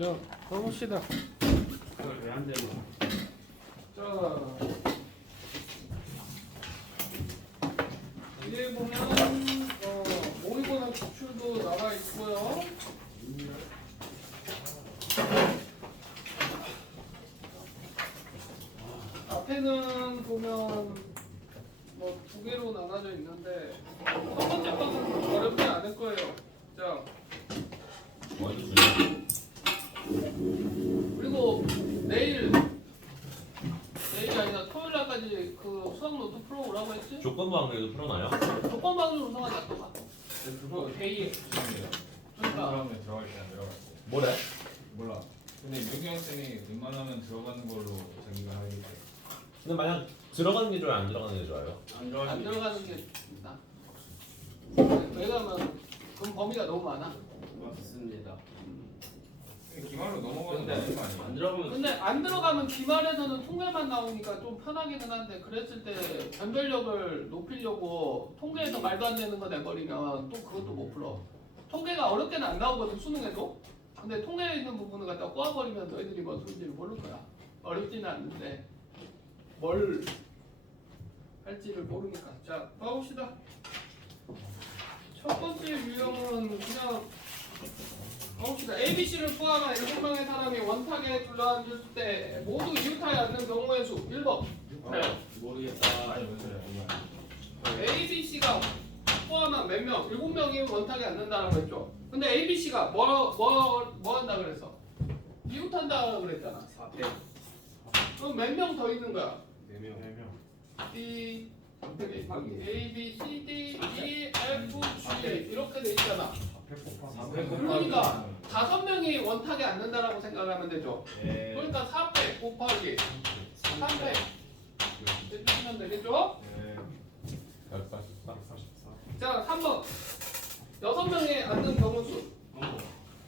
자, 가봅시다. 그걸 왜 안 되노? 자, 위에 보면 모의고사 기출도 나와 있고요. 앞에는 보면 뭐 두 개로 나눠져 있는데 첫 번째 것은 어렵지 않을 거예요. 자, 그리고 내일이 아니라 토요일 날까지 그 수학 노트 풀어오라고 했지? 조건부 학력도 풀어놔요? 조건 방으로 성하지 않던가? 그거 회의에 주장해요. 그러니까 들어가면 들어갈 때 안 들어갈 때. 뭐래? 몰라. 근데 유경 쌤이 웬만하면 들어가는 걸로 자기가 하기 때. 근데 만약 들어가는 게 좋아요? 안 들어가는 게 좋아요? 안 들어가는 게 나. 왜냐면 그럼 범위가 너무 많아. 맞습니다. 기말로 넘어가는 거 근데 아니야? 안 들어보면 근데 안 들어가면 기말에서는 통계만 나오니까 좀 편하기는 한데 그랬을 때 변별력을 높이려고 통계에서 말도 안 되는 거 내버리면 또 그것도 못 풀어. 통계가 어렵게는 안 나오거든 수능에도. 근데 통계에 있는 부분을 갖다 꼬아버리면 너희들이 뭔 소리인지를 모를 거야. 어렵지는 않는데 뭘 할지를 모르니까. 자, 봐봅시다. 첫 번째 유형은 그냥 봐봅시다. ABC를 포함한 7명의 사람이 원탁에 둘러앉을 때 모두 이웃하지 않는 경우의 수 1번. 모르겠다. 아니 무슨 소리야? ABC가 포함한 몇 명? 7명이 원탁에 앉는다라고 했죠. 근데 ABC가 뭐 한다 그랬어? 이웃한다 그랬잖아. 4대 그럼 몇 명 더 있는 거야? 4명. B, A, B, C, D, E, F, G 이렇게 돼 있잖아. 그러니까 5명이 원탁에 앉는다라고 생각하면 되죠. 네. 그러니까 400 곱하기 300 이렇게 하면 되겠죠? 네. 144. 자, 3번 6명이 앉는 경우 수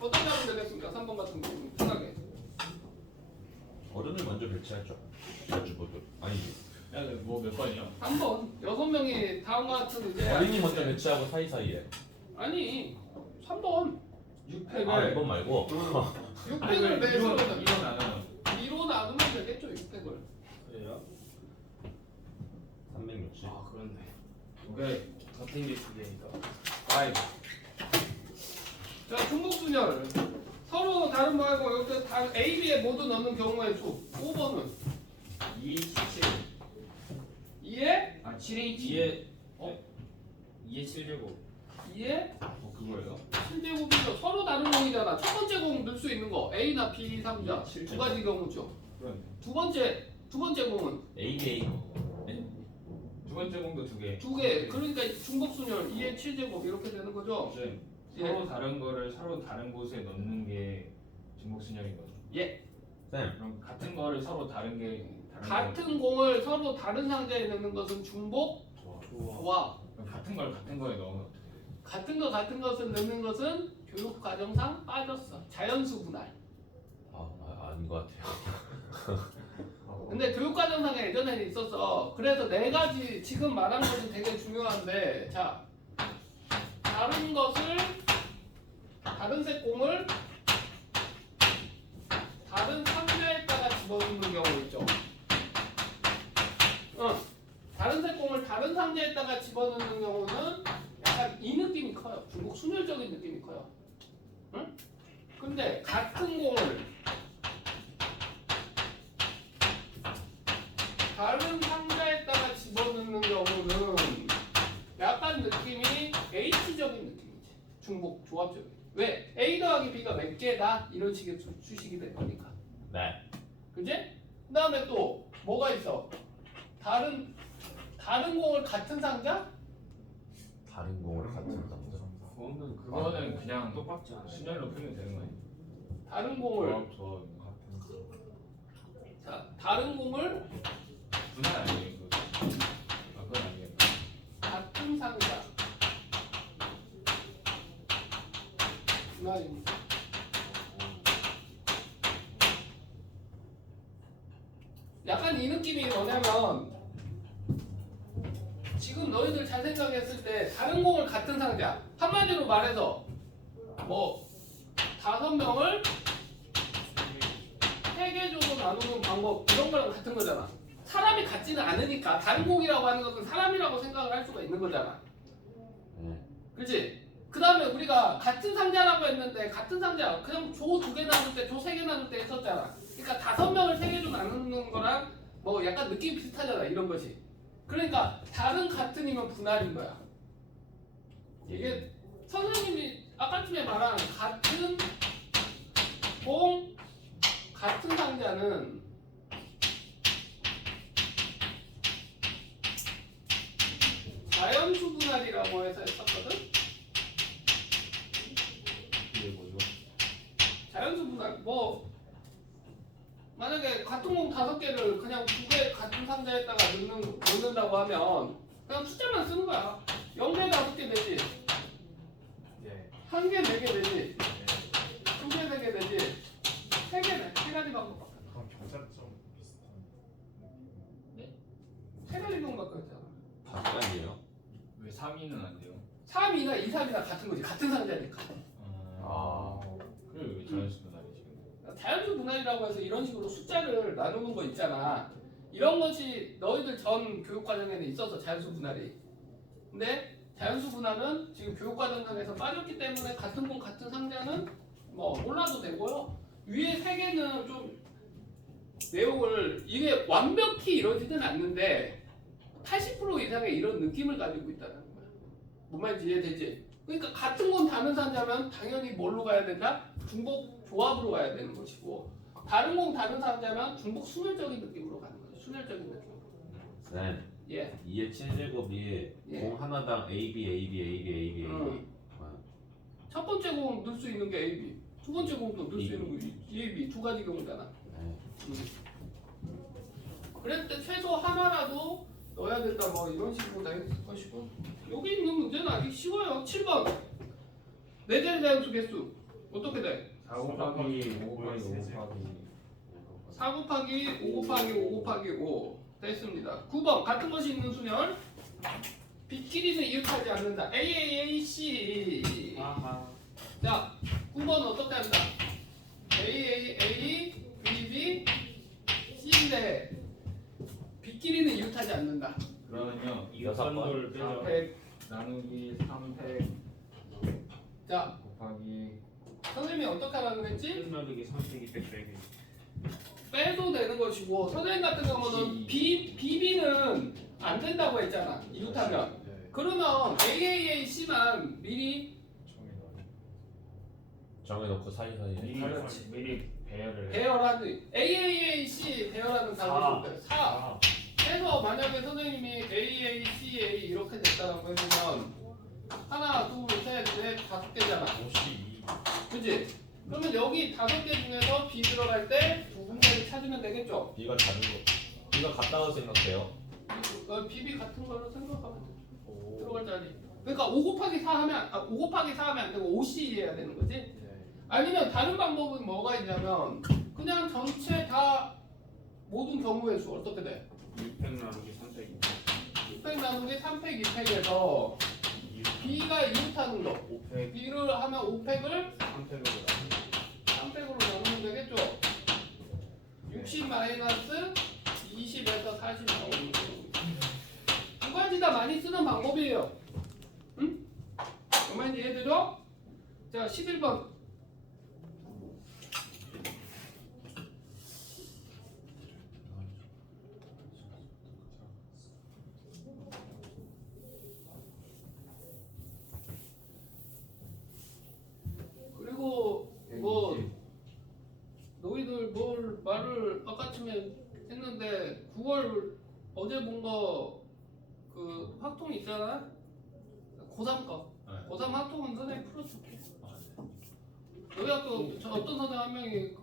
어떻게 하면 되겠습니까? 3번 같은 경우 편하게 어른을 먼저 배치하죠. 자주보도 아니지. 야뭐몇 번이야? 3번 6명이 다음과 같은 이제 어린이 먼저 배치하고 사이사이에. 아니 3번 600을 아 이건 말고. 600을 매서 이건 안 하면 2로 나누면 되겠죠 600을. 그래요? 360. 아 그렇네. 왜? 같은 게 2개니까. 5 자, 중복순열 서로 다른 말고 여기 다 A, B에 모두 넣는 경우의 수 5번은 2, 17 2에 아 7H 2에 어? 2에 7제곱. 2에 그거예요? 7제곱이죠. 서로 다른 공이잖아. 첫 번째 공 넣을 수 있는 거 A나 B, 3자 두 가지 경우죠. 그러네. 두 번째 공은 ABA. 두 번째 공도 2개. 두 개. 그러니까 중복순열 2에 7제곱 이렇게 되는 거죠. 네. 예. 서로 다른 거를 서로 다른 곳에 넣는 게 중복순열이거든. 예. 쌤. 그럼 같은 거를 서로 다른 게 다른 같은 공을 서로 다른 상자에 넣는 것은 중복 좋아. 와. 그럼 같은 걸 같은 거에 넣으면 어떻게 돼? 같은 것을 넣는 것은 교육 과정상 빠졌어. 자연수 분할. 아닌 것 같아요. 근데 교육 과정상에 예전에는 있었어. 그래서 네 가지 지금 말한 것은 되게 중요한데, 자, 다른 색 공을 다른 상자에다가 집어넣는 경우 있죠. 다른 색 공을 다른 상자에다가 집어넣는 경우는 약간 이 느낌이 커요. 중국 순혈적인 느낌이 커요. 응? 근데 같은 공을 다른 상자에다가 집어넣는 경우는 약간 느낌이 H적인 느낌이지. 중복 조합적인. 왜? A 더하기 B가 몇 개다? 이런 식의 수식이 될 거니까. 네. 그지? 그 다음에 또 뭐가 있어? 다른 공을 같은 상자? 다른 공을 같은 상자. 그거는 그냥 똑같지 않아요? 순열로 풀면 되는 거 아니야? 다른 공을 저 자, 다른 공을 분할 아니에요? 그거. 아 그건 아니겠다. 같은 상자. 분할입니다. 약간 이 느낌이 뭐냐면 지금 너희들 잘 생각했을 때 다른 공을 같은 상자 한마디로 말해서 뭐 5명을 나누는 방법 이런 거랑 같은 거잖아. 사람이 같지는 않으니까 다른 공이라고 하는 것은 사람이라고 생각을 할 수가 있는 거잖아. 그렇지? 그 다음에 우리가 같은 상자라고 했는데 같은 상자 그냥 조 2개 나눌 때, 조 3개 나눌 때 했었잖아. 그러니까 5명을 3개로 나누는 거랑 뭐 약간 느낌이 비슷하잖아. 이런 것이. 그러니까 다른 같은이면 분할인 거야. 이게 선생님이 아까쯤에 말한 같은 공, 같은 상자는 자연수 분할이라고 해서 했었거든? 이게 뭐죠? 자연수 분할 뭐 만약에 같은 공 5개를 그냥 2개 같은 상자에다가 넣는다고 하면 그냥 숫자만 쓰는 거야. 0개 5개 되지, 네. 1개 4개 되지, 네. 2개 3개 되지, 3개네. 3가지 방법밖에 없어. 그럼 경찰점 비슷한. 3가지 방법밖에 없잖아. 다시 아니에요? 왜 3위는 안 돼요? 3이나 2, 3이나 같은 거지. 같은 상자니까. 그래 왜 자연수 분할이지? 자연수 분할이라고 해서 이런 식으로 숫자를 나누는 거 있잖아. 이런 것이 너희들 전 교육 과정에는 있어서 자연수 분할이. 근데 자연수 분할은 지금 교육 과정에서 빠졌기 때문에 같은 공 같은 상자는 뭐 몰라도 되고요. 위에 3개는 좀 내용을 이게 완벽히 이루어지진 않는데 80% 이상의 이런 느낌을 가지고 있다는 거야. 뭔 말인지 이해되지? 그러니까 같은 건 다른 상자면 당연히 뭘로 가야 된다? 중복 조합으로 가야 되는 것이고, 다른 공 다른 상자면 중복 순혈적인 느낌으로 가는 거죠. 순혈적인 느낌. 쌤, 예. 2의 7제곱이 예. 공 하나당 AB, AB, AB, AB, AB. 첫 번째 공 넣을 수 있는 게 A, B. 두 번째 공도 넣을 수 있는 거 A, B. 2가지 경우잖아. 그랬을 때 최소 하나라도 넣어야 된다 뭐 이런 식으로 다 있을 것이고, 여기 있는 문제는 아직 쉬워요. 7번. 4자리 자연수 개수 어떻게 돼? 4 곱하기 5 곱하기 5 곱하기 4 곱하기 5 곱하기 5 곱하기 5 됐습니다. 9번 같은 것이 있는 수열 빗길이는 이웃하지 않는다. AAAC. 아하. 자 9번 어떻게 한다? AAA B C인데 빗길이는 이웃하지 않는다. 그러면요 이웃선도를 빼죠. 100. 나누기 3팩 자 곱하기 선생님이 어떻게 하라고 그랬지? 1 나누기 3빼기 100 빼기. 빼도 되는 것이고, 선생님 같은 경우는 BB는 안 된다고 했잖아. 이웃하면. 네. 그러면 AAAC만 미리 정해놓고 사이사이에 미리 배열을 해. 배열하는 AAAC 배열하는 방법이 4. 해서 만약에 선생님이 AACA 이렇게 됐다라고 해보면 하나, 둘, 셋, 넷, 5개잖아. 52. 그치? 그러면 여기 5개 중에서 B 들어갈 때 두 군데를 찾으면 되겠죠? B가 다른 거. B가 같다고 생각해요. BB 같은 걸로 생각하면 돼. 들어갈 자리. 그러니까 5 곱하기 4 하면 5 곱하기 4 하면 안 되고 5C 해야 되는 거지? 네. 아니면 다른 방법은 뭐가 있냐면 그냥 전체 다 모든 경우의 수 어떻게 돼? 600 나누기 3 빼기 600 나누기 3팩 2팩에서 B가 이웃하는 거 500 B를 하면 5팩을 3팩으로 3팩으로 나누면 되겠죠? 60 마이너스 20에서 40 나오는 거. 두 가지 다 많이 쓰는 방법이에요. 응? 정말 이해되죠? 자 11번. 그리고 뭐 너희들 뭘 말을 아까쯤에 했는데 9월 어제 본 거 그 학통 있잖아. 고3 거. 네. 고3 학통은 선생님 풀어줄게. 너희 학교 저 어떤 선생 한 명이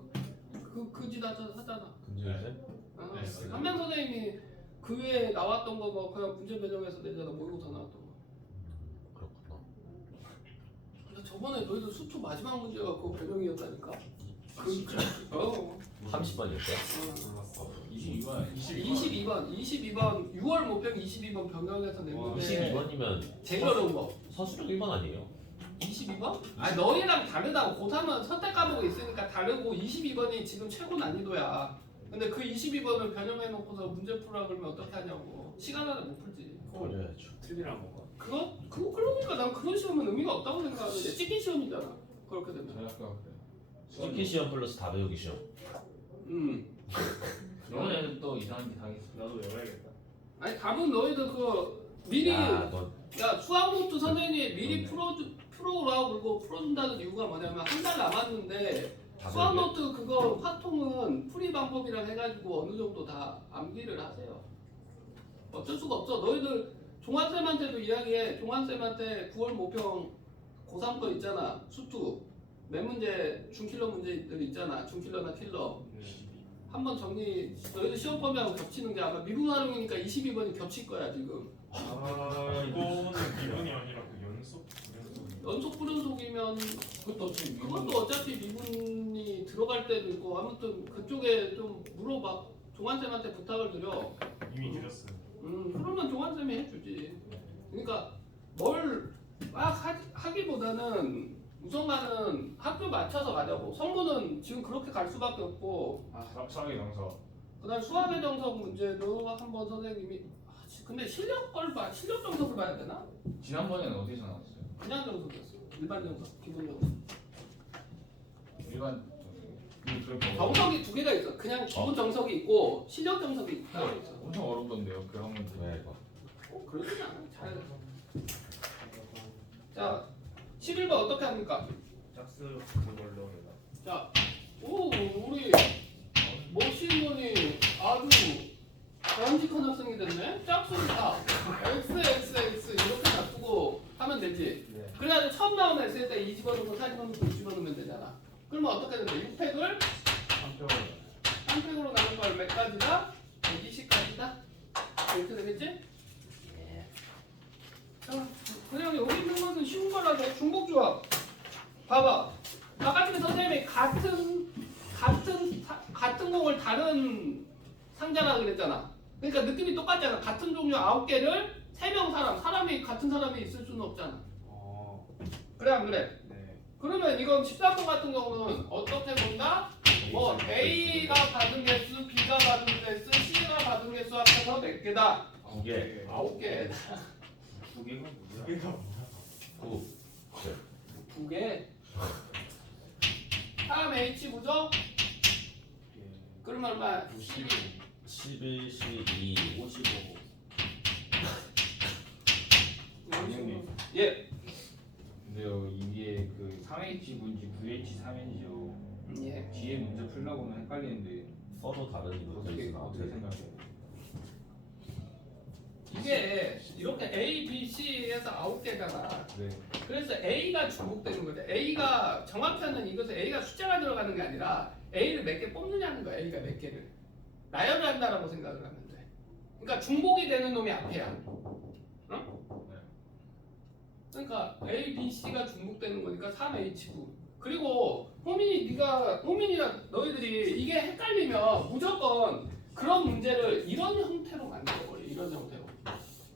그지 하잖아. 근데 어, 네, 맞아요. 한명 선생님이 그 외에 나왔던 거 뭐 그냥 문제 변형해서 내잖아. 모의고사 나왔던 거. 그렇구나. 야, 저번에 너희들 수투 마지막 문제가 그거 변형이었다니까. 어. 30번이었어요? 어. 22번 22번 6월 모평 22번 변경해서 냈는데 22번이면 제일 어려운 거 서술형 1번 아니에요? 22번? 아니 너희랑 다르다고. 고3은 선택 과목이 있으니까 다르고 22번이 지금 최고 난이도야. 근데 그 22번을 변형해놓고서 문제 풀라 그러면 어떻게 하냐고. 시간 안에 못 풀지. 버려야죠. 틀리란 건가? 그거 그러니까 난 그런 시험은 의미가 없다고 생각하는데 찍힌 시험이잖아. 그렇게 되면. 저희 학교가 그래요. 찍기 시험 플러스 다 배우기 시험. 이번에는 또 이상한 짓 하겠어. 나도 외워야겠다. 아니 답은 너희들 그 미리 너 야 수학 노트 선생님이 미리 풀어오라고 그러고 풀어준다는 이유가 뭐냐면 한 달 남았는데 다 수학 배우게. 노트 그거 화통은 풀이 방법이랑 해가지고 어느 정도 다 암기를 하세요. 어쩔 수가 없어. 너희들 종환쌤한테도 이야기해. 종환쌤한테 9월 모평 고3 거 있잖아. 수투 몇 문제 중킬러 문제들 있잖아. 중킬러나 킬러 한번 정리. 너희들 시험 범위하고 겹치는 게 아마 미분 활용이니까 22번이 겹칠 거야 지금. 아 이거는 미분이 아니라 그 연속 연속 불연속이면 그것도 어차피 미분이 들어갈 때도 있고 아무튼 그쪽에 좀 물어봐. 종환쌤한테 부탁을 드려. 이미 드렸어요. 그러면 종환쌤이 해주지. 그러니까 뭘 막 하기보다는 우선가는 학교 맞춰서 가자고. 성분은 지금 그렇게 갈 수밖에 없고 수학의 정서. 그다음 수학의 정석 문제도 한번 선생님이 근데 실력 걸 봐. 실력 정석을 봐야 되나? 지난번에는 어디서 나왔어요? 그냥 정석이었어. 일반 정석, 기본 정석. 일반 그렇게 정석이 두 개가 있어. 그냥 기본 정석이 있고 실력 정석이 따로 있어. 엄청 어렵던데요 그 학문. 왜 이거? 그러진 않아. 잘. 자, 11번 어떻게 합니까? 짝수 그걸로 해라. 자, 우리 모시문이 아주 바람직한 학생이 됐네. 짝수를 다 x 이렇게 바꾸고 하면 되지. 네. 그래가지고 처음 나오는 S에 때 2 집어넣고 4 집어넣고 6 집어넣으면 되잖아. 그러면 어떻게 된대? 6팩을 3팩으로 나눈 걸 몇 가지다? 120가지다? 이렇게 되겠지? 자, 그냥 여기 있는 것은 쉬운 거라서 중복조합. 봐봐. 아까 전에 선생님이 같은 공을 다른 상자라 그랬잖아. 그러니까 느낌이 똑같잖아. 같은 종류 9개를 3명 사람이 같은 사람이 있을 수는 없잖아. 그래 안 그래? 네. 그러면 이건 13번 같은 경우는 어떻게 본다? 뭐 A가 받은 개수, B가 받은 개수, C가 받은 개수 합해서 몇 개다? 9개. 9개. 두 개가 뭐야? 이게 뭐야? 9. 2개. 3H 부죠? 그러면 얼마? 11, 12. 55. 예. 근데요 이게 그 3H 문지 9H 3H죠. 예. 뒤에 문제 풀려고는 헷갈리는데 써도 다른 이거 어떻게 생각해요? 이게 이렇게 A, B, C에서 9개잖아. 네. 그래서 A가 중복되는 거죠. A가 정확히는 이것은 A가 숫자가 들어가는 게 아니라 A를 몇 개 뽑느냐는 거야. A가 몇 개를 나열을 한다라고 생각을 하면 돼. 그러니까 중복이 되는 놈이 앞에야. 그러니까 A, B, C가 중복되는 거니까 3H9. 그리고 호민이랑 너희들이 이게 헷갈리면 무조건 그런 문제를 이런 형태로 만들어버려. 이런 형태로.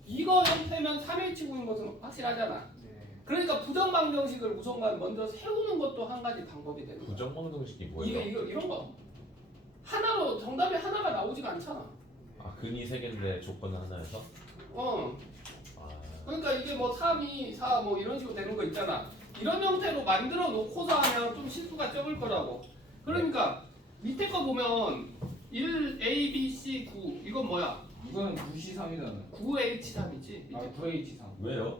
이거 형태면 3H9인 것은 확실하잖아. 네. 그러니까 부정방정식을 우선간 먼저 세우는 것도 한 가지 방법이 되는 거야. 부정방정식이 뭐예요? 이런 거. 하나로 정답이 하나가 나오지가 않잖아. 아, 근이 3개인데 조건은 하나여서? 어. 아, 그러니까 이게 뭐 3, 2, 4 뭐 이런 식으로 되는 거 있잖아. 이런 형태로 만들어 놓고서 하면 좀 실수가 적을 거라고. 그러니까 밑에 거 보면 1, A, B, C, 9 이건 뭐야? 이거는 9C3이잖아요. 9H3이지. 아 9H3. 왜요?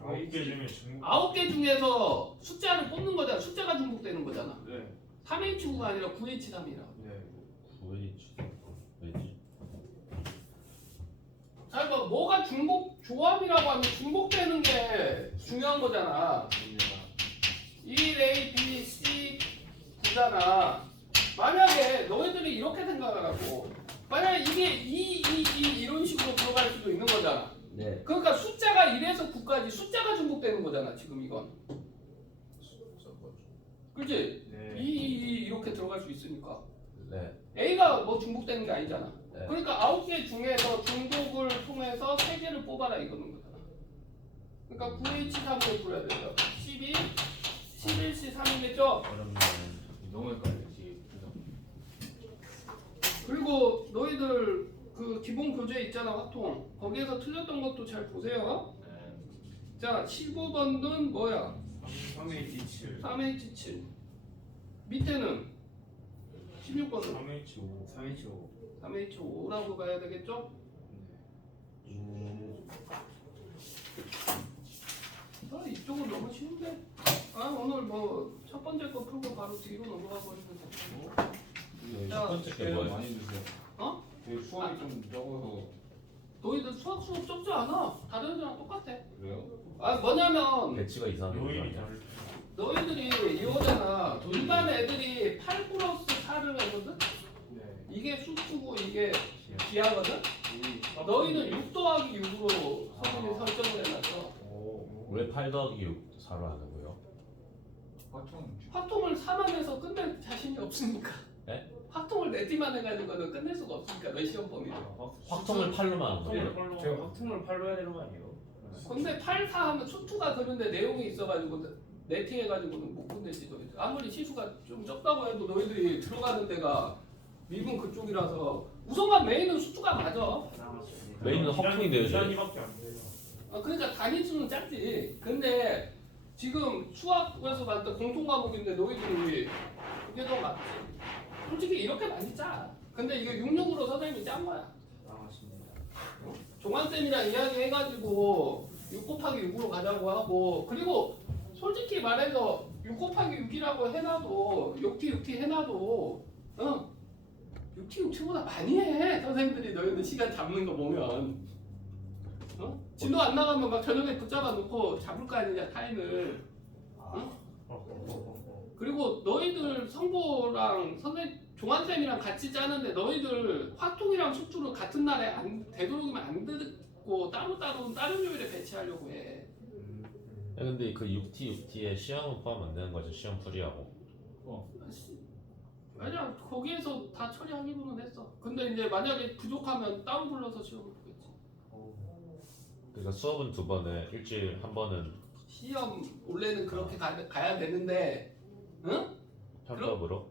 9개 중에 중국 9개 중에서 숫자를 뽑는 거잖아. 숫자가 중복되는 거잖아. 네. 3H9가 아니라 9H3이라. 네. 9H. 왜지? 자, 뭐가 중복 조합이라고 하면 중복되는 게 중요한 거잖아. 1A, B, C 9잖아. 만약에 너희들이 이렇게 생각을 하고 만약에 이게 2, 2 이런 식으로 들어갈 수도 있는 거잖아. 네. 그러니까 숫자가 1에서 9까지 숫자가 중복되는 거잖아. 지금 이건. 그렇지? 네. 2 이렇게 들어갈 수 있으니까. 네. A가 뭐 중복되는 게 아니잖아. 네. 그러니까 9개 중에서 중복을 통해서 3개를 뽑아라 이거는 거잖아. 그러니까 9H3을 풀어야 되죠. 12, 11C3이겠죠? 그러면 너무 헷갈려 지금. 그리고 너희들 그 기본 교재 있잖아 화통. 거기에서 틀렸던 것도 잘 보세요. 자 15번은 뭐야? 3H7 3H7. 밑에는 16번은 3H5 3H5 3H5라고 가야 되겠죠? 아 이쪽은 너무 쉬운데? 아 오늘 뭐 첫 번째 거 풀고 바로 뒤로 넘어가 버리면 되고. 첫 번째 게 뭐예요? 많이 주세요. 어? 되게 수학이 좀 적어서 너희들 수학 수업 적지 않아. 다른 애들이랑 똑같아. 그래요? 아 뭐냐면 배치가 이상하게 요일이 아니야? 다를 너희들이 이거잖아. 일반 애들이 8 플러스 4를 하거든? 네 이게 수투고 이게 기하거든? 너희는 6 더하기 6으로 선생님이 설정을 해놨어. 왜 8 더하기 6 4로 하는 거예요? 화청 화통을 4만 해서 끝낼 자신이 없으니까. 네? 화통을 4개만 해가지고는 끝낼 수가 없으니까 너 시험 범위로. 확통을 8로만 하는 거예요? 팔로 제가 확통을 8로 해야 되는 거 아니에요? 근데 8, 4 하면 수투가 그런데 내용이 있어가지고 네팅해가지고는 못 끝내지 너희들. 아무리 시수가 좀 적다고 해도 너희들이 들어가는 데가 미분 그쪽이라서 우선만 메인은 수투가 맞아. 메인은 확통인데요, 저희? 단위밖에 안 돼요. 그러니까 단위수는 짧지. 근데 지금 수학에서 봤던 공통 과목인데 너희들이 그게 더 맞지. 솔직히 이렇게 많이 짜. 근데 이게 66으로 선생님이 짠 거야. 맞습니다. 종환쌤이랑 이야기해가지고 6 곱하기 6으로 가자고 하고 그리고 솔직히 말해서 6 곱하기 6이라고 해놔도 6T 6T 해놔도 6T 6T보다 많이 해. 선생님들이 너희들 시간 잡는 거 보면 진도 안 나가면 막 저녁에 붙잡아 놓고 잡을 거 아니냐 타임을. 그리고 너희들 성보랑 종환쌤이랑 같이 짜는데 너희들 화통이랑 수투를 같은 날에 되도록이면 안 듣고 따로따로 다른 요일에 배치하려고 해. 근데 그 6T에 시험은 포함 안 되는 거죠? 시험 풀이하고. 왜냐 거기에서 다 처리하기로는 했어. 근데 이제 만약에 부족하면 따로 불러서 시험을 보겠지. 그러니까 수업은 2번에 일주일 한 번은 시험 원래는 그렇게 가야 되는데 응? 편법으로.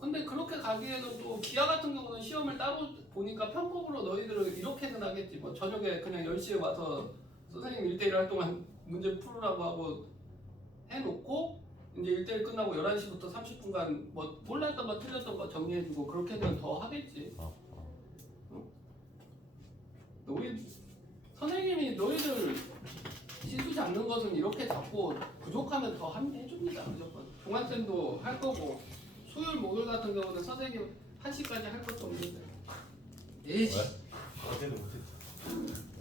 근데 그렇게 가기에는 또 기아 같은 경우는 시험을 따로 보니까 편법으로 너희들은 이렇게는 하겠지. 뭐 저녁에 그냥 10시에 와서 선생님 1대1 할 동안 문제 풀으라고 하고 해놓고 이제 1대1 끝나고 11시부터 30분간 뭐 몰랐던 거 틀렸던 거 정리해주고 그렇게는 더 하겠지. 선생님이 너희들 시수 잡는 것은 이렇게 잡고 부족하면 더 해줍니다. 무조건. 종환쌤도 할 거고 수요일 목요일 같은 경우는 선생님 1시까지 할 것도 없는데 에이씨 어제도 못했죠.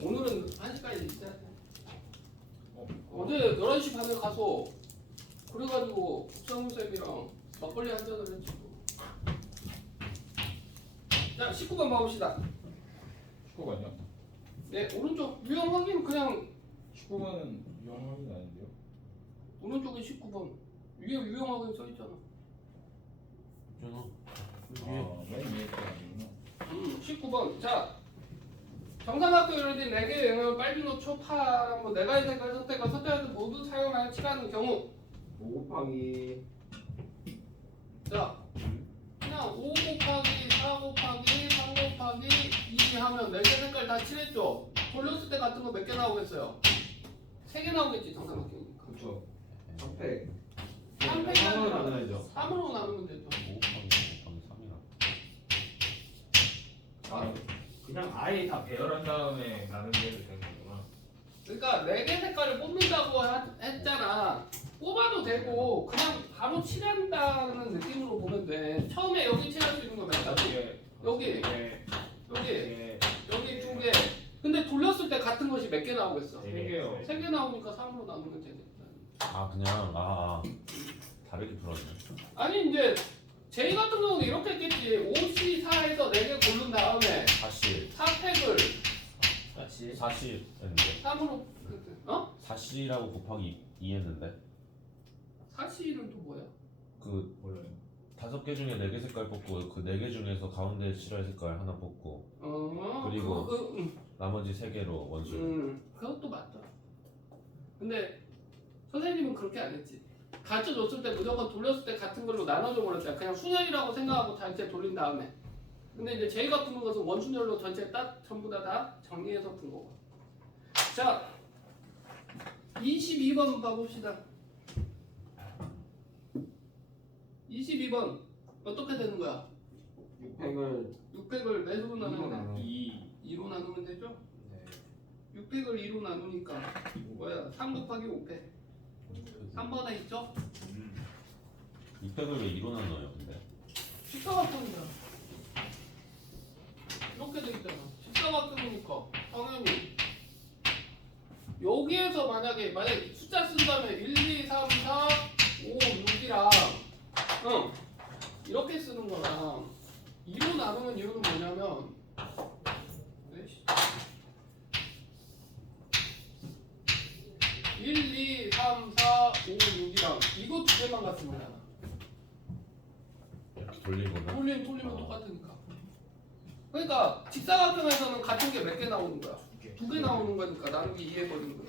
오늘은 1시까지 있어야 돼. 어제 11시 반에 가서 그래가지고 국장훈쌤이랑 막걸리 한잔을 했지. 자 19번 봐봅시다. 19번요? 네 오른쪽 유형 확인 그냥 19번은 유형확인 아닌데요? 오른쪽에 19번 위에 유형 확인 써있잖아. 맨 위에 거 아니구나. 19번 자 정산학교 열린 4개의 영역을 빨주노 초파 뭐 4가지 색깔 선택과 선택할 때 모두 사용하여 칠하는 경우 5 곱하기 자 그냥 5 곱하기 4 곱하기 3 곱하기 2 하면 4개 색깔 다 칠했죠? 돌렸을 때 같은 거 몇 개 나오겠어요? 3개 나오겠지 정산학교니까. 그렇죠. 3팩 3팩이 3으로 아니라 나눠야죠. 3으로 나누면 되죠. 5 곱하기 3이나. 그냥 아예 다 배열한 다음에 나누게 해도 되는 거구나. 그러니까 4개 색깔을 뽑는다고 했잖아. 뽑아도 되고 그냥 바로 칠한다는 느낌으로 보면 돼. 처음에 여기 칠할 수 있는 거 몇 가지? 여기, 여기, 여기 2개. 근데 돌렸을 때 같은 것이 몇 개 나오겠어? 3개요. 3개 나오니까 3으로 나누면 되겠다. 그냥 다르게 풀었네. 아니 이제 제이 같은 경우는 이렇게 했겠지. 5C4에서 4개 고른 다음에 4시 4팩을 같이 4시 했는데 3으로 4시라고 곱하기 2 했는데 4C는 또 뭐야? 그 몰라요. 5개 중에 4개 색깔 뽑고 그 4개 중에서 가운데 칠할 색깔 하나 뽑고 그리고 나머지 3개로 원술. 그것도 맞다. 근데 선생님은 그렇게 안 했지. 가르쳐 줬을 때 무조건 돌렸을 때 같은 걸로 나눠줘 버렸잖아. 그냥 순열이라고 생각하고 단체 돌린 다음에 근데 이제 J가 푸는 것은 원순열로 전체 딱 전부 다 정리해서 푼 거고. 자, 22번 봐봅시다. 22번 어떻게 되는 거야? 600을 매수로 나누면 2로 나누면 되죠? 600을 2로 나누니까 뭐야? 3 곱하기 5패. 3번에 있죠? 600을 왜 2로 나눠요 근데? 직사각형이야. 이렇게 돼 있잖아. 직사각형이니까 당연히 여기에서 만약에 숫자 쓴다면 1, 2, 3, 4, 5, 6이랑 이렇게 쓰는 거랑 2로 나누는 이유는 뭐냐면 1, 2, 3, 4, 5, 6이랑 이거 두 개만 같으면 되잖아. 돌리거나. 돌리면 똑같으니까. 그러니까 직사각형에서는 같은 게 몇 개 나오는 거야? 2개 나오는 거니까 나누기 2 해버리는 거야.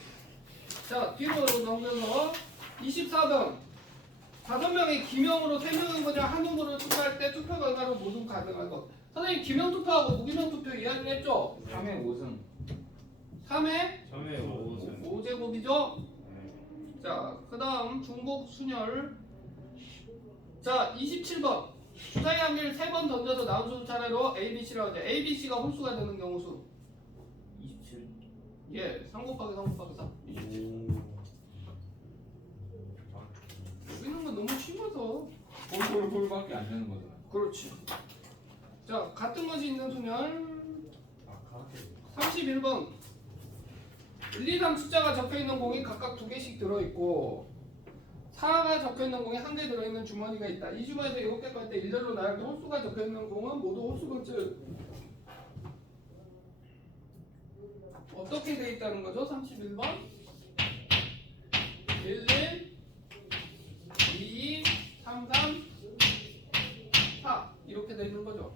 자, 뒤로 넘겨서 24번. 5명이 기명으로 3명인 거냐 한 후보를 투표할 때 투표 결과로 모두 가능한 것. 선생님 기명 투표하고 무기명 투표 이야기를 했죠? 3회 5승. 3회 3회 5제곱이죠? 자, 그 다음 중복 순열. 자, 27번. 주사위 한 개를 3번 던져서 나온 수 차례로 A, B, C라고 하죠. A, B, C가 홀수가 되는 경우 수. 27. 예, 3 곱하기 3 곱하기 3. 보이는 건 너무 쉬워서. 홀밖에 안 되는 거잖아. 그렇지. 자, 같은 것이 있는 수면 31번. 1, 2, 3 숫자가 적혀있는 공이 각각 2개씩 들어있고 4가 적혀있는 공이 1개 들어있는 주머니가 있다. 이 주머니에서 7개 걸 때 일렬로 나열돼 홀수가 적혀있는 공은 모두 홀수 번째 어떻게 돼 있다는 거죠? 31번 1, 2, 3, 4 이렇게 돼 있는 거죠.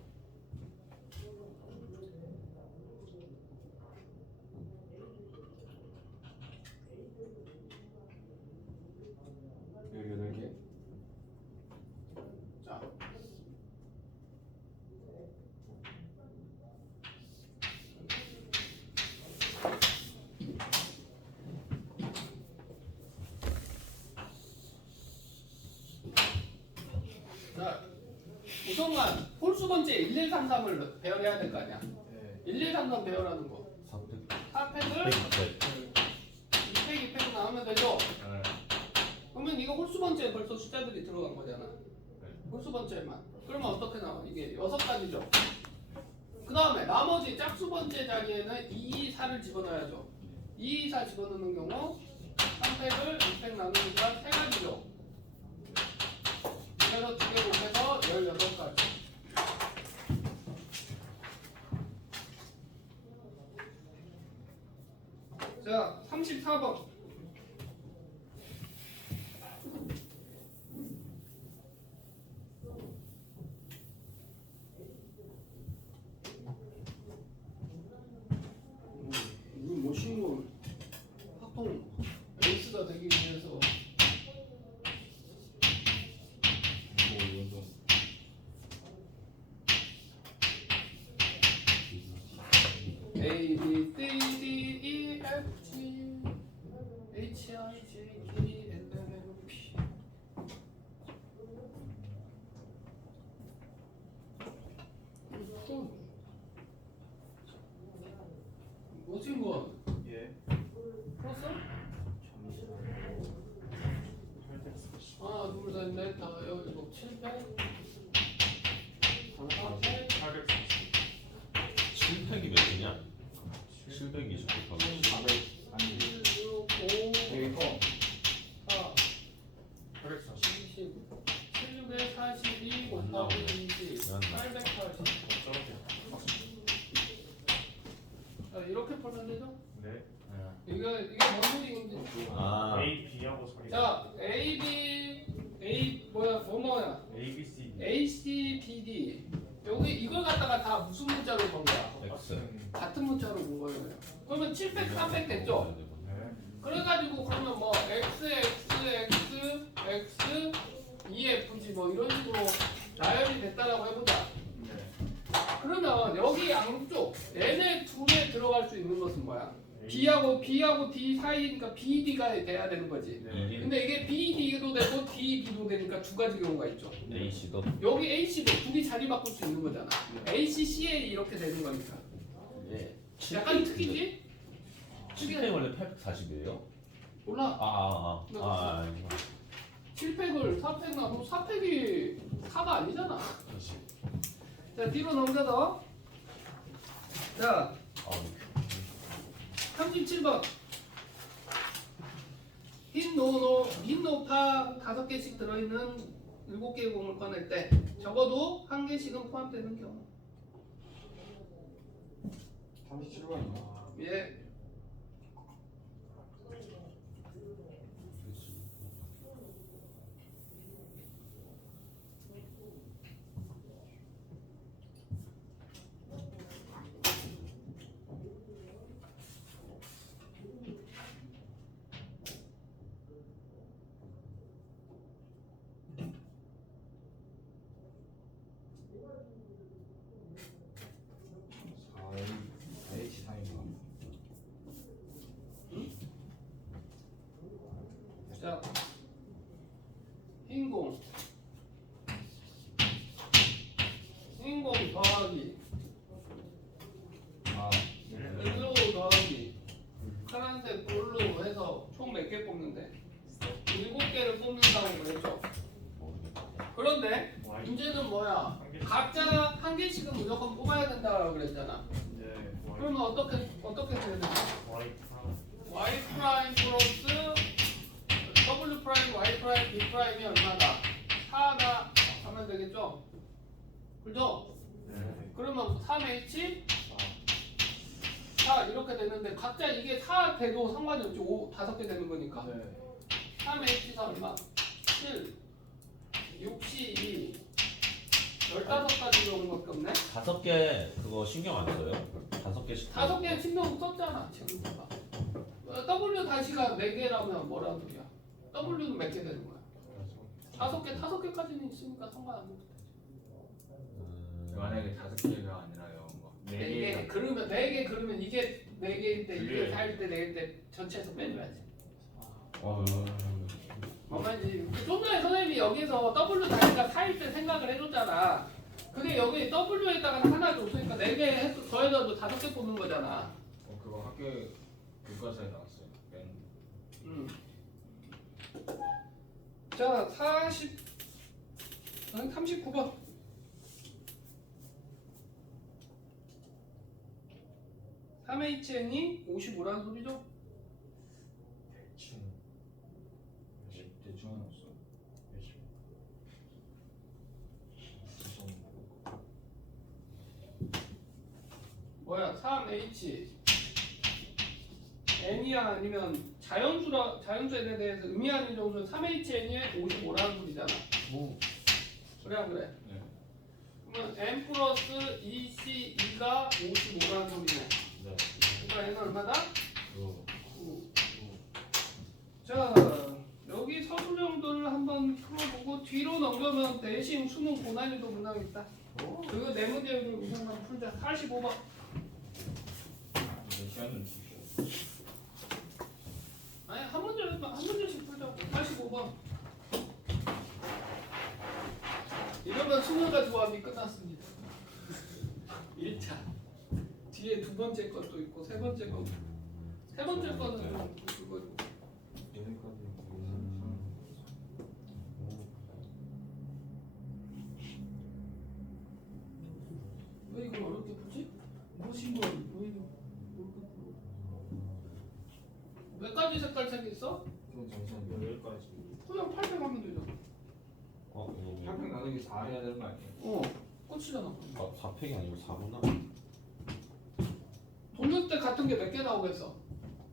자, 우선만 홀수 번째 1, 2, 3, 3을 배열해야 될 거 아니야. 1, 2, 3, 3 배열하는 거. 4팩을 2팩, 2팩 나오면 되죠. 그러면 이거 홀수 번째에 벌써 숫자들이 들어간 거잖아. 홀수 번째만. 그러면 어떻게 나와? 이게 6가지죠. 그 다음에 나머지 짝수 번째 자리에는 2, 4를 집어넣어야죠. 2, 4 집어넣는 경우 3팩을 2팩 나누니까 3가지죠. 그래서 2개 곱해서 18가지. 자, 34번. 이거 뭐 신고 학동 에이스가 되기 위해서 A, B, C, D, E, F, G, H, I, J, K, L, M, N, P. 뭐지 뭐? 예. 풀었어? 잠시만요. 하나, 둘, 셋, 넷, 다섯, 여섯, 일곱, 7, 8. 하나, 셋. 840. 7팩이 몇이냐? 720 곱하기 1, 6, 5, 4, 840. 20, 7, 42 곱하기 20, 880. 자, 이렇게 풀면 되죠? 네. 이게 뭔 소리인지. 아 A, B하고 소리. 자, A, B, A 뭐야? A, B, C, D. A, C, B, D. 여기 이걸 갖다가 다 무슨 문자로 본 거야? X 같은 문자로 본 거예요. 그러면 7팩, 3팩 됐죠? 네. 그래가지고 그러면 뭐 X, X, X, X, EFG 뭐 이런 식으로 나열이 됐다라고 해보자. 네. 그 그러면 여기 양쪽 얘네 둘에 들어갈 수 있는 것은 뭐야? B하고 D 사이니까 BD가 돼야 되는 거지. 네. 근데 이게 BD도 되고 DB도 되니까 두 가지 경우가 있죠. AC도 여기 AC도 둘이 자리 바꿀 수 있는 거잖아. AC, CA 이렇게 되는 거니까. 예. 약간 특이지? 실패 원래 840이에요? 몰라. 7팩을 4팩 나도 4팩이 4가 아니잖아. 자, 뒤로 넘겨서. 자, 37번. 흰 노파 5개씩 들어있는 7개의 공을 꺼낼 때 적어도 1개씩은 포함되는 경우. 37번이요. 예. 자, 흰공 더하기 옐로우 더하기 파란색 볼로 해서 총 몇 개 뽑는데 7개를 뽑는다고 그랬죠. 그런데 문제는 뭐야? 각자 1개씩은 무조건 뽑아야 된다고 그랬잖아. 그러면 어떻게 돼야 되나? y 프라임 플러스 w 프라임 y 프라임 b 프라임이 얼마다? 4다 하면 되겠죠? 그죠? 그러면 3h 4 이렇게 되는데 각자 이게 4 돼도 상관이 없지. 5개 되는 거니까. 3h 4 얼마? 7 6c 2 15가지 정도밖에 없네? 5개 그거 신경 안 써요? 5개씩 5개 신경 썼잖아 지금 봐봐. W 다시가 4개라면 뭐라는 소리야? W는 몇 개 되는 거야? 5개까지는 있으니까 상관 안 되지. 만약에 5개가 아니라요. 뭐 4개 그러면 4개 그러면 이게 4개일 때 이게 4일 때 4개일 때 전체에서 빼줘야지. 얼마인지 좀 전에 선생님이 여기서 W 다시가 4일 때 생각을 해줬잖아. 그게 여기 W에다가 하나 줬으니까 4개 더해서 5개 뽑는 거잖아. 그거 학교 교과서에 나왔어요. 자, 39번. (3HN이) 55라는 소리죠? 대충 하나 없어. 뭐야? 3H N이야 아니면 자연수에 대해서 의미하는 정수는 3HN이 55라는 소리잖아. 그래 안 그래? 네. 그러면 N 플러스 2C2가 55라는 소리네. 그러니까 얘는 얼마다? 9. 자, 여기 서술형들을 한번 풀어보고 뒤로 넘겨면 대신 수능 고난이도 문항이 있다. 그거 네 문제를 우선만 풀자. 45번. 시간은 주시오. 아니 한 문제씩 풀자고. 85번. 이러면 수능과 조합이 끝났습니다. 1차. 뒤에 두 번째 것도 있고 세 번째 것도. 세 번째 거는 그거. 왜 이걸 어렵게 풀지? 무엇인 걸 왜 이렇게 풀어? 몇 가지 색깔 책 있어? 그냥 800 하면 되잖아. 학교 나누기 4 해야 되는 거 아니에요? 끝이잖아. 4팩이 아니고 4구나. 돈 넣을 때 같은 게 몇 개 나오겠어?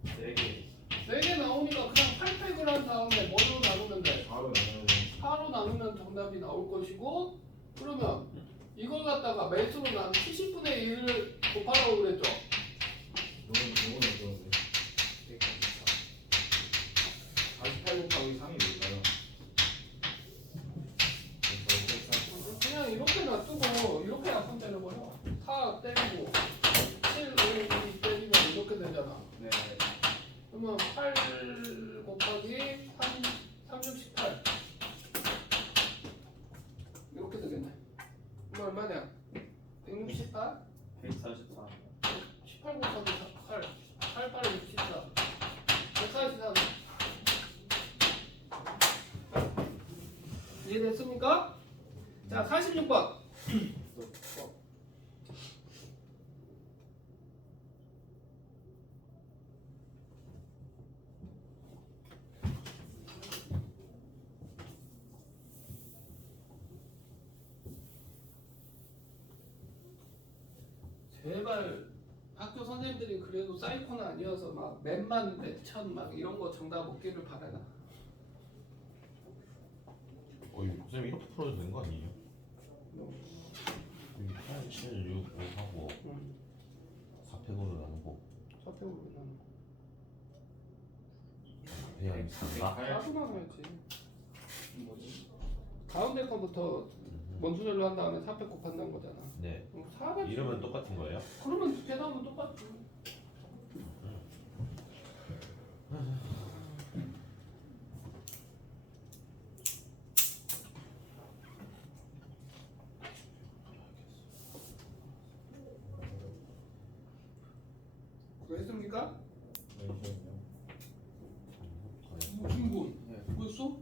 4개 나오니까 그냥 8팩을 한 다음에 뭘로 나누면 돼? 4로 나누면 정답이 나올 것이고, 그러면 이걸 갖다가 매수로 나누면 70분의 1을 곱하라고 그랬죠? 요거는 좋은데. 48 곱하기 3이 뭘까요? 그냥 이렇게 놔두고 이렇게 약분 때려버려. 4 4 때리고 7, 5, 2 때리면 이렇게 되잖아. 네. 그러면 8 곱하기 368 이렇게 되겠네. 그럼 얼마냐? 168? 144. 18 곱하기 8 88, 64 143 이해됐습니까? 자 46번 제발 학교 선생님들이 그래도 사이코는 아니어서 막 몇만 몇천 막 이런 거 정답 먹기를 바라나. 이거 선생님 이렇게 풀어도 되는 거 아니에요? 여기 8, 7, 6, 5 하고 4팩으로 나누고 사평으로 나는 그냥 4 사수만 해야지. 뭐지? 가운데 거부터 원수절로 한 다음에 4팩 곱한다는 거잖아. 네. 4팩 이름은 똑같은 거예요? 그러면 계산은 똑같지. 그랬습니까? 무슨 분? 뭐였어?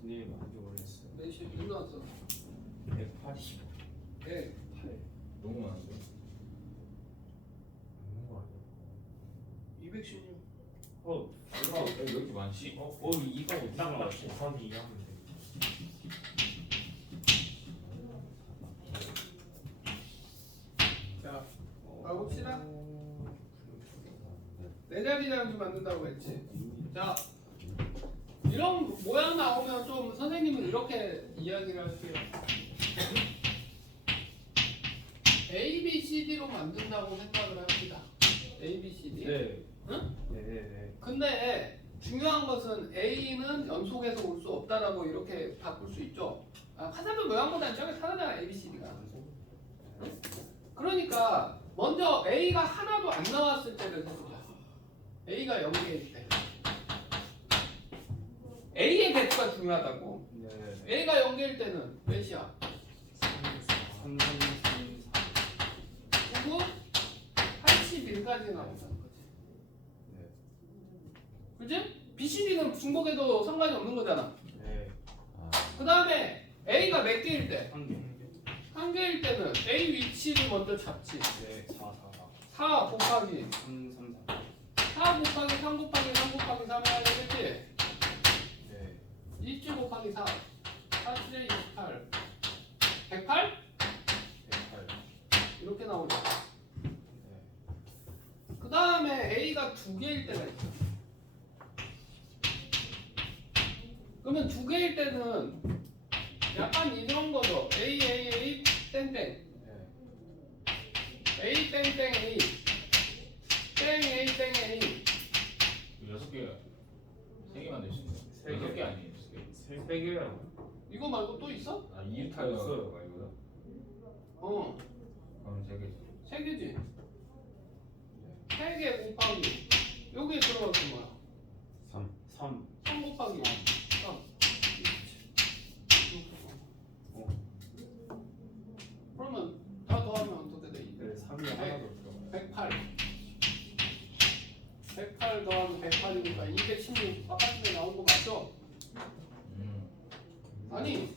선생님이 많이 올렸어요. 4시 몇 나왔어? 180. 100 너무 많은데? 216 왜 이렇게 많지? 이거 어디서 나왔지? 곱하기 2 하면 돼. 자, 가봅시다. 네 자리 장수 만든다고 했지. 자, 이런 모양 나오면 좀 선생님은 이렇게 이야기를 할게요. A, B, C, D로 만든다고 생각을 합니다. A, B, C, D. 네. 응? 네. 근데 중요한 것은 A는 연속해서 올 수 없다라고 이렇게 바꿀 수 있죠. 화살표 모양보다는 저게 다르잖아, A, B, C, D가. 응? 그러니까 먼저 A가 하나도 안 나왔을 때를 해보자. A가 0개일 때. A의 개수가 중요하다고. 네. A가 0개일 때는 몇이야? 3, 3, 3, 4. 그리고 81까지 나온다는 거지. 네. 그지? BCD는 중복해도 상관이 없는 거잖아. 네. 그 다음에 A가 몇 개일 때? 한 개. 한 개일 때는 A 위치를 먼저 잡지. 네. 4, 4, 4 곱하기 3, 3, 4. 4 곱하기 3 곱하기 3 곱하기 3 해야 되겠지? 네. 27 곱하기 4 47에 28 108? 108. 이렇게 나오죠. 네. 그 다음에 A가 2개일 때가 있어. 그러면 2개일 때는 약간 이런 거죠. A 땡땡 네. A 땡땡 A 땡 A 땡 A 6개 3개 만들 수 있네. 세 개. 6개 아니에요? 3개? 3개라고. 이거 말고 또 있어? 아 2타가 없어요. 말고요? 어 그럼 3개. 3개지. 3개 곱하기 여기에 들어가서 뭐야? 3 3. 3 곱하기 3 그러면 다 더하면 어떻게 돼? 네. 3이 하나도 없죠. 108 108 더하면 108이니까 216 바깥쪽에 나온 거 맞죠? 아니 네.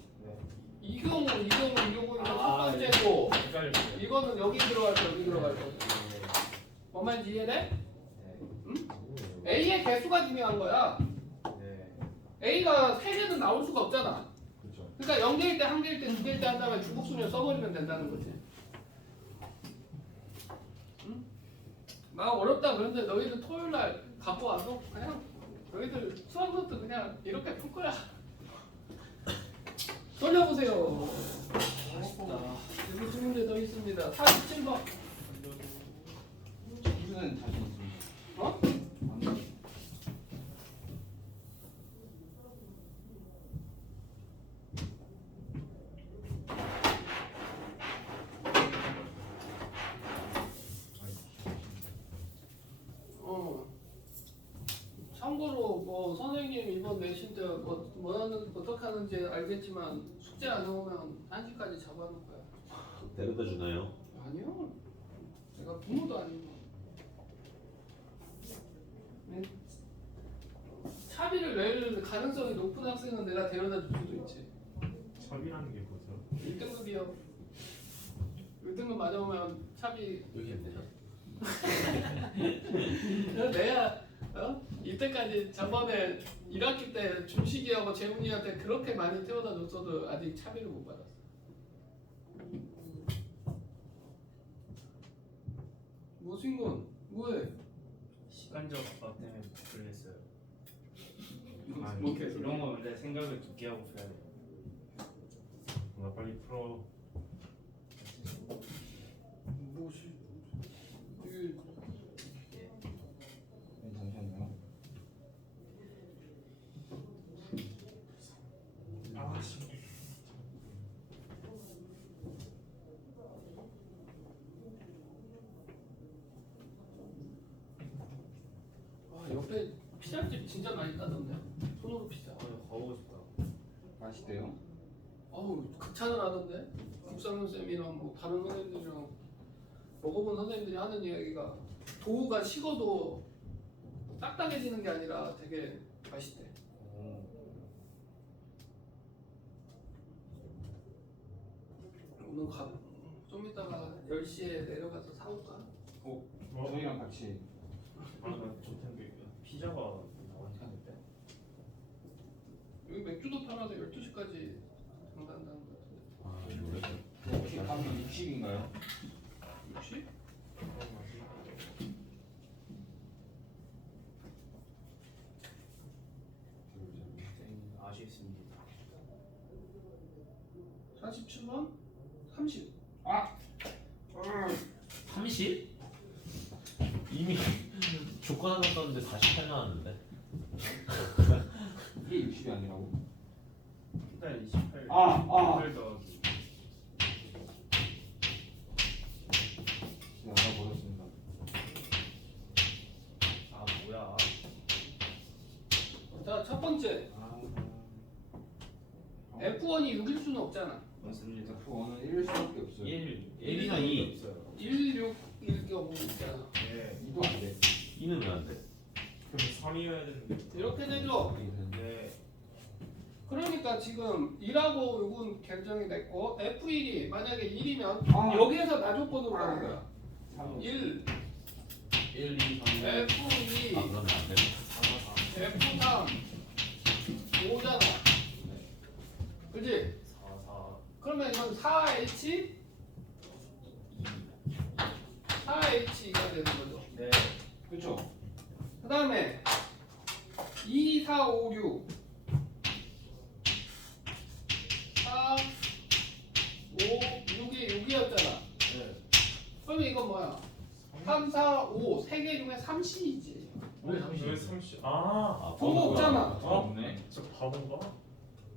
이경우 이거 첫 번째고 헷갈렸어요. 이거는 여기 들어갈 거 여기 들어갈 거 네. 뭔 말인지 이해돼? 네. 응? A의 개수가 중요한 거야. 네. A가 3개는 나올 수가 없잖아. 그렇죠. 그러니까 0개일 때, 1개일 때, 2개일 때 한 다음에 중복순위를 써버리면 된다는 거지. 응? 나 어렵다 그런데 너희들 토요일 날 갖고 와서 그냥 너희들 수학 노트 그냥 이렇게 풀 거야. 돌려보세요. 여기 두 문제 더 있습니다. 47번. 이거는 다시 있습니다. 어? 선생님 이번 내신 때 어떻게 하는지 알겠지만 숙제 안 해오면 1시까지 잡아놓을 거야. 데려다 주나요? 아니요. 내가 부모도 아니고. 차비를 낼 가능성이 높은 학생은 내가 데려다 줄 수도 있지. 차비라는 게 뭐죠? 1등급이요. 1등급 맞아오면 차비. 여기 있네요. 내가 이때까지 저번에 1학기 때 준식이하고 재문이한테 그렇게 많이 태워다 줬어도 아직 차비를 못 받았어. 뭐신군? 뭐해? 시간적 압박 때문에 불렸어요. 뭐 계속 이런 거 원래 생각을 깊게 하고 해야 돼. 나 빨리 풀어. 뭐시? 이게 잠시만요. 아 씨. 옆에 피자집 진짜 많이 따던데. 손으로 피자. 가보고 싶다. 맛있대요? 어우 극찬을 하던데. 국상현 쌤이랑 뭐 다른 선생님들이랑 먹어본 선생님들이 하는 이야기가 도우가 식어도 딱딱해지는 게 아니라 되게 맛있대. 오늘 좀 이따가 10시에 내려가서 사올까? 저희랑 같이. 아나 좋던데. 피자가 나왔지 않을때? 여기 맥주도 팔아서 12시까지 장사한다는 것 같은데. 아 노래. 혹시 밥이 60인가요? 60? 아쉽습니다. 47번? 30. 30? 이미 조건 하나 썼는데 48 나왔는데. 이게 60이 아니라고? 일단 28. 아. 28 더하기. 제가 알아버렸습니다. 아 뭐야? 자, 첫 번째. F1이 6일 수는 없잖아. 맞습니다. F1은 1일 수밖에 없어요. 1이나 2. 없어요. 1, 6일 경우 있잖아. 네. 2도 안 돼. 2는 왜 안 돼? 그럼 3이어야 되는데. 이렇게 되죠. 네. 그러니까 지금 1하고 요건 결정이 됐고 F1이 만약에 1이면 아. 여기에서 나조건으로 가는 거야. 3. 1, 1, 2, 3. F2, 아 그러면 안 돼. F3, 5잖아. 그지? 4, 4. 그러면 이건 4H, 4H가 되는 거죠. 네. 그렇죠? 그 다음에 2, 4, 5, 6 4, 5, 6이 6이었잖아. 네. 그러면 이건 뭐야? 3, 4, 5 세 개 중에 30이지. 왜 30? 아. 아 번호 없잖아. 없네. 저 바본가?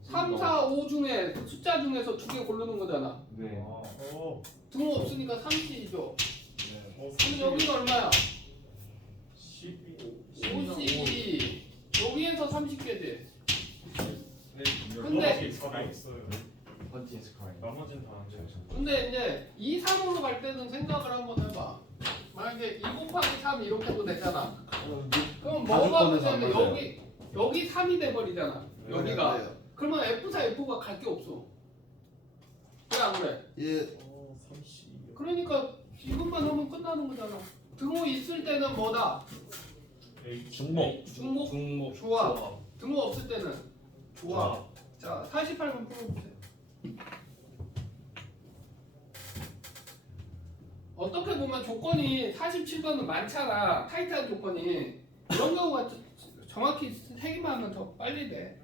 3, 4, 5 중에 숫자 중에서 2개 고르는 거잖아. 네. 어. 등호 없으니까 30이죠. 네. 그럼 여기가 얼마야? 12. 52. 여기에서 30개지. 근데 근데 4가 있어요. 번지 스카이. 나머지는 다안 돼. 근데 이제 2, 3으로 갈 때는 생각을 한번 해봐. 만약에 2 곱하기 3 이렇게 해도 되잖아. 그럼 뭐가 문제냐면 여기 3이 돼버리잖아. 여기가. 그러면 F4, F5가 갈 게 없어. 왜 안 그래? 예. 30. 그러니까 이것만 하면 끝나는 거잖아. 등호 있을 때는 뭐다? 중목. 중목? 중목. 좋아. 등호 없을 때는 좋아. 자, 48번 풀어보세요. 어떻게 보면 조건이 47번은 많잖아. 타이트한 조건이. 이런 경우가 정확히 세 개만 하면 더 빨리 돼.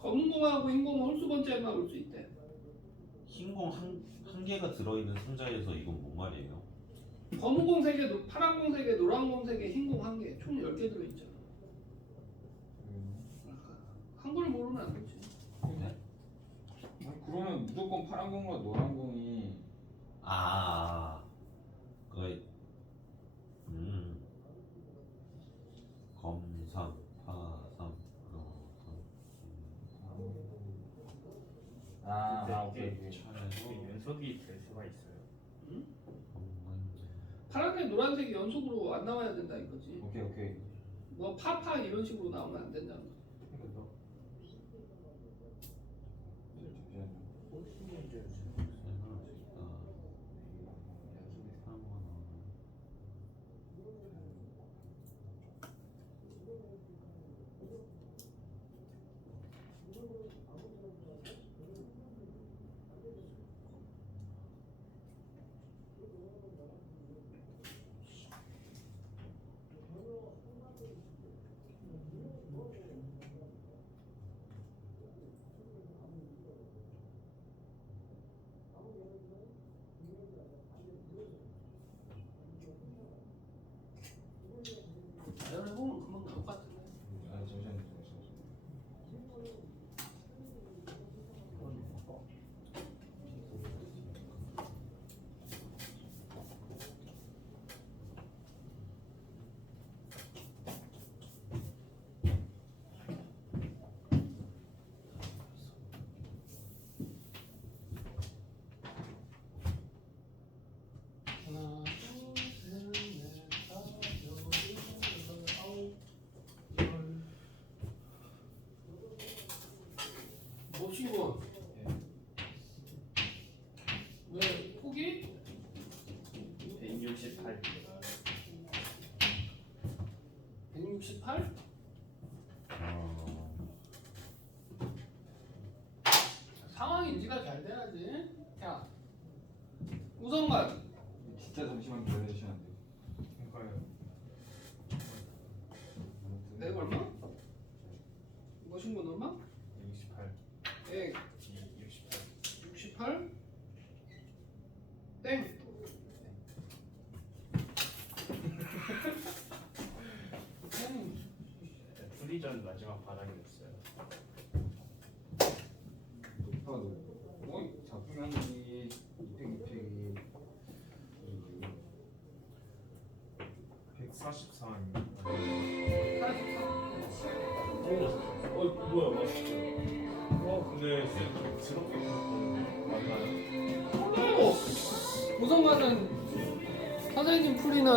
검은공하고 흰공은 홀수 번째만 올 수 있대. 흰공 한 개가 들어있는 상자에서 이건 뭔 말이에요? 검은공 3개, 파란공 3개, 노란공 3개, 흰공 1개, 총 10개 들어있잖아. 한글을 모르면 안 되지. 네? 그러면 무조건 파란 공과 노란 공이 그거 검삼 파삼 오케이. 차에서 연속이 될 수가 있어요. 파란색 노란색이 연속으로 안 나와야 된다 이거지. 오케이. 뭐 파파 이런 식으로 나오면 안 된다는 거지. 자연을 보면 금방 나올 것 같은데. 잠시만요. 하나, 둘, 셋, 넷, 다섯, 여섯, 일곱, 여덟, 아홉, 열. 뭐 친구? 왜 포기? 168. 168? 상황 인지가 잘 돼야지. 자, 우선관 진짜 잠시만 기다려주시면 안 돼요? 그러니까요. 내가 얼마? 머신건 얼마? 68. 100, 68. 68? 땡! 땡! 프리전 마지막 바닥이었어요. 작품량이 200, 144입니다. 44. 뭐야, 멋있죠. 근데 쌤 맞나요? 몰라요! 우선관은 선생님 풀이는